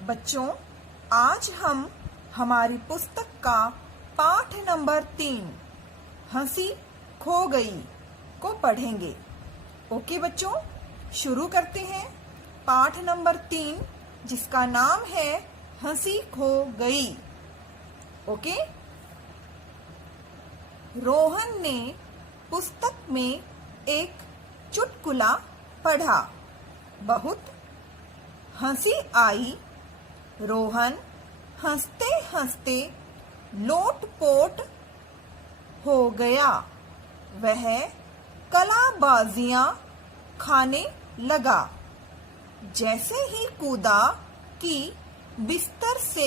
बच्चों, आज हम हमारी पुस्तक का पाठ नंबर 3 हंसी खो गई को पढ़ेंगे। ओके बच्चों, शुरू करते हैं। पाठ नंबर 3 जिसका नाम है हंसी खो गई। ओके। रोहन ने पुस्तक में एक चुटकुला पढ़ा। बहुत हंसी आई। रोहन हंसते हंसते लोटपोट हो गया। वह कलाबाजियां खाने लगा। जैसे ही कूदा कि बिस्तर से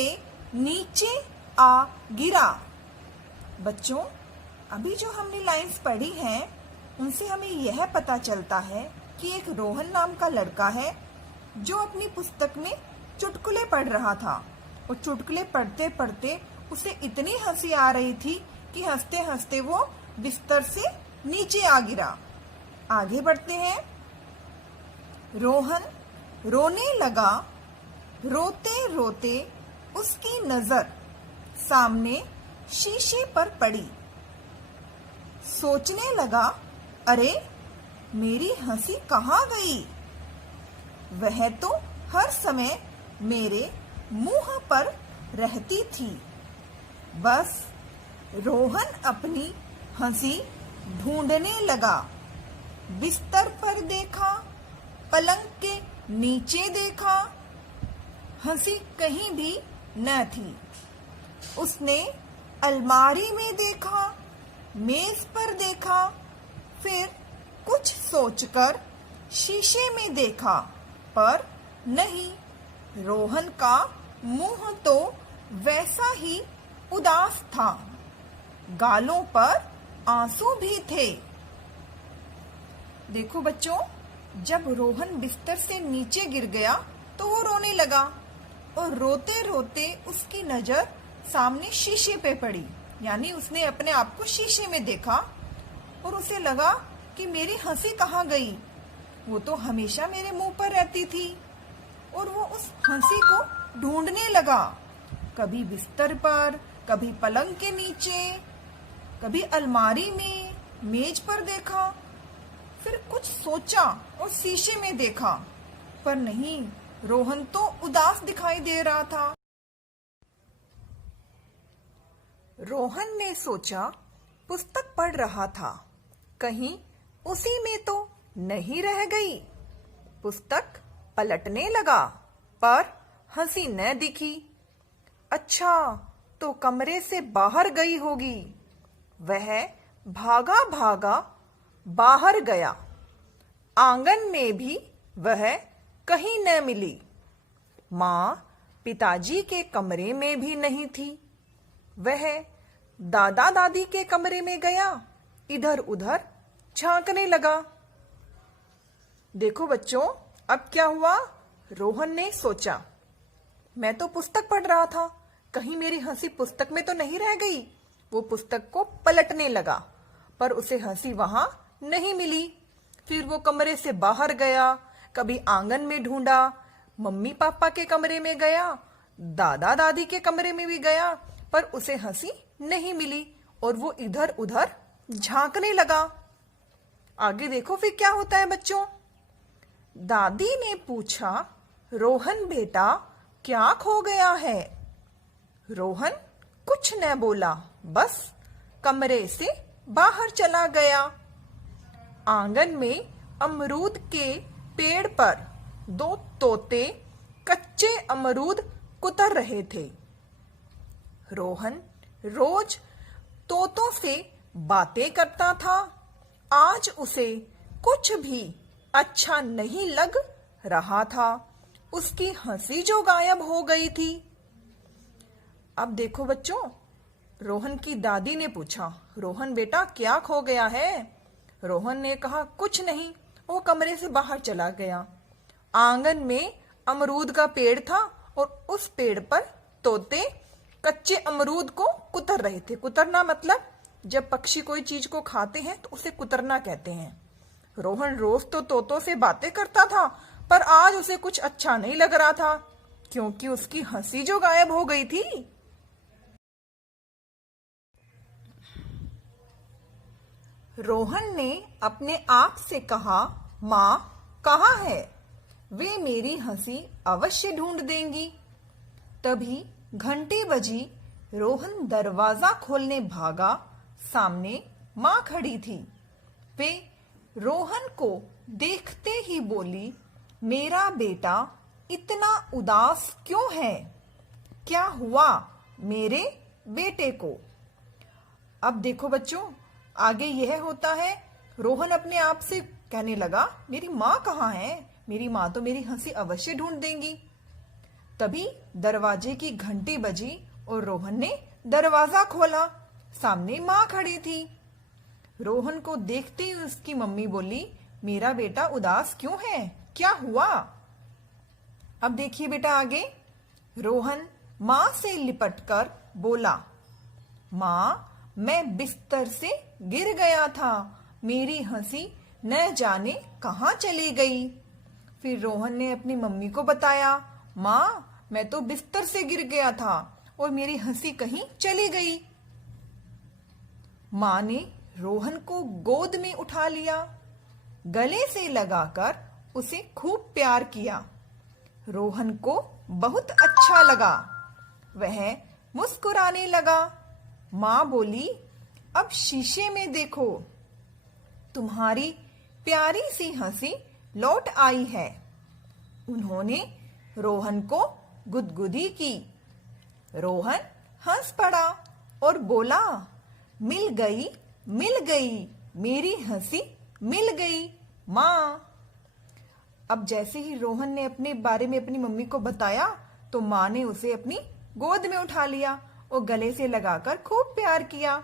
नीचे आ गिरा। बच्चों, अभी जो हमने लाइंस पढ़ी हैं उनसे हमें यह पता चलता है कि एक रोहन नाम का लड़का है जो अपनी पुस्तक में चुटकुले पढ़ रहा था और चुटकुले पढ़ते पढ़ते उसे इतनी हंसी आ रही थी कि हंसते हंसते वो बिस्तर से नीचे आ गिरा। आगे बढ़ते हैं। रोहन रोने लगा। रोते रोते उसकी नजर सामने शीशे पर पड़ी। सोचने लगा, अरे मेरी हंसी कहाँ गई? वह तो हर समय मेरे मुंह पर रहती थी। बस रोहन अपनी हंसी ढूंढने लगा। बिस्तर पर देखा, पलंग के नीचे देखा, हंसी कहीं भी न थी। उसने अलमारी में देखा, मेज पर देखा, फिर कुछ सोचकर शीशे में देखा, पर नहीं। रोहन का मुंह तो वैसा ही उदास था। गालों पर आंसू भी थे। देखो बच्चों, जब रोहन बिस्तर से नीचे गिर गया तो वो रोने लगा और रोते रोते उसकी नजर सामने शीशे पे पड़ी। यानी उसने अपने आप को शीशे में देखा और उसे लगा कि मेरी हंसी कहाँ गई? वो तो हमेशा मेरे मुंह पर रहती थी। और वो उस हंसी को ढूंढने लगा। कभी बिस्तर पर, कभी पलंग के नीचे, कभी अलमारी में, मेज पर देखा, फिर कुछ सोचा और शीशे में देखा, पर नहीं, रोहन तो उदास दिखाई दे रहा था। रोहन ने सोचा, पुस्तक पढ़ रहा था, कहीं उसी में तो नहीं रह गई। पुस्तक पलटने लगा, पर हंसी न दिखी। अच्छा, तो कमरे से बाहर गई होगी। वह भागा भागा बाहर गया। आंगन में भी वह कहीं न मिली। माँ पिताजी के कमरे में भी नहीं थी। वह दादा दादी के कमरे में गया, इधर उधर झांकने लगा। देखो बच्चों, अब क्या हुआ? रोहन ने सोचा, मैं तो पुस्तक पढ़ रहा था, कहीं मेरी हंसी पुस्तक में तो नहीं रह गई। वो पुस्तक को पलटने लगा, पर उसे हंसी वहां नहीं मिली। फिर वो कमरे से बाहर गया, कभी आंगन में ढूंढा, मम्मी पापा के कमरे में गया, दादा दादी के कमरे में भी गया, पर उसे हंसी नहीं मिली और वो इधर उधर झांकने लगा। आगे देखो फिर क्या होता है बच्चों। दादी ने पूछा, रोहन बेटा क्या खो गया है? रोहन कुछ न बोला, बस कमरे से बाहर चला गया। आंगन में अमरूद के पेड़ पर 2 तोते कच्चे अमरूद कुतर रहे थे। रोहन रोज तोतों से बातें करता था। आज उसे कुछ भी अच्छा नहीं लग रहा था। उसकी हंसी जो गायब हो गई थी। अब देखो बच्चों, रोहन की दादी ने पूछा, रोहन बेटा क्या खो गया है? रोहन ने कहा, कुछ नहीं, वो कमरे से बाहर चला गया। आंगन में अमरूद का पेड़ था और उस पेड़ पर तोते कच्चे अमरूद को कुतर रहे थे। कुतरना मतलब जब पक्षी कोई चीज को खाते हैं तो उसे कुतरना कहते हैं। रोहन रोज तो तोतों से बातें करता था, पर आज उसे कुछ अच्छा नहीं लग रहा था। क्योंकि उसकी हंसी जो गायब हो गई थी। रोहन ने अपने आप से कहा, माँ कहाँ है? वे मेरी हंसी अवश्य ढूंढ देंगी। तभी घंटी बजी। रोहन दरवाजा खोलने भागा। सामने माँ खड़ी थी। वे रोहन को देखते ही बोली, मेरा बेटा इतना उदास क्यों है? क्या हुआ मेरे बेटे को? अब देखो बच्चों, आगे यह होता है, रोहन अपने आप से कहने लगा, मेरी माँ कहाँ है? मेरी माँ तो मेरी हंसी अवश्य ढूंढ देंगी। तभी दरवाजे की घंटी बजी और रोहन ने दरवाजा खोला। सामने माँ खड़ी थी। रोहन को देखते ही उसकी मम्मी बोली, मेरा बेटा उदास क्यों है? क्या हुआ? अब देखिए बेटा आगे। रोहन माँ से लिपटकर बोला, माँ मैं बिस्तर से गिर गया था। मेरी हंसी न जाने कहाँ चली गई। फिर रोहन ने अपनी मम्मी को बताया, माँ मैं तो बिस्तर से गिर गया था और मेरी हंसी कहीं चली गई। माँ ने रोहन को गोद में उठा लिया, गले से लगाकर उसे खूब प्यार किया। रोहन को बहुत अच्छा लगा। वह मुस्कुराने लगा। माँ बोली, अब शीशे में देखो, तुम्हारी प्यारी सी हंसी लौट आई है। उन्होंने रोहन को गुदगुदी की। रोहन हंस पड़ा और बोला, मिल गई, मेरी हंसी मिल गई माँ। अब जैसे ही रोहन ने अपने बारे में अपनी मम्मी को बताया तो माँ ने उसे अपनी गोद में उठा लिया और गले से लगाकर खूब प्यार किया।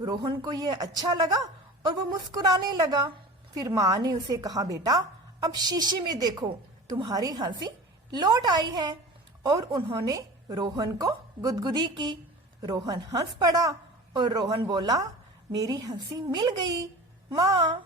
रोहन को यह अच्छा लगा और वो मुस्कुराने लगा। फिर माँ ने उसे कहा, बेटा अब शीशे में देखो, तुम्हारी हंसी लौट आई है। और उन्होंने रोहन को गुदगुदी की। रोहन हंस पड़ा और रोहन बोला, मेरी हंसी मिल गई माँ।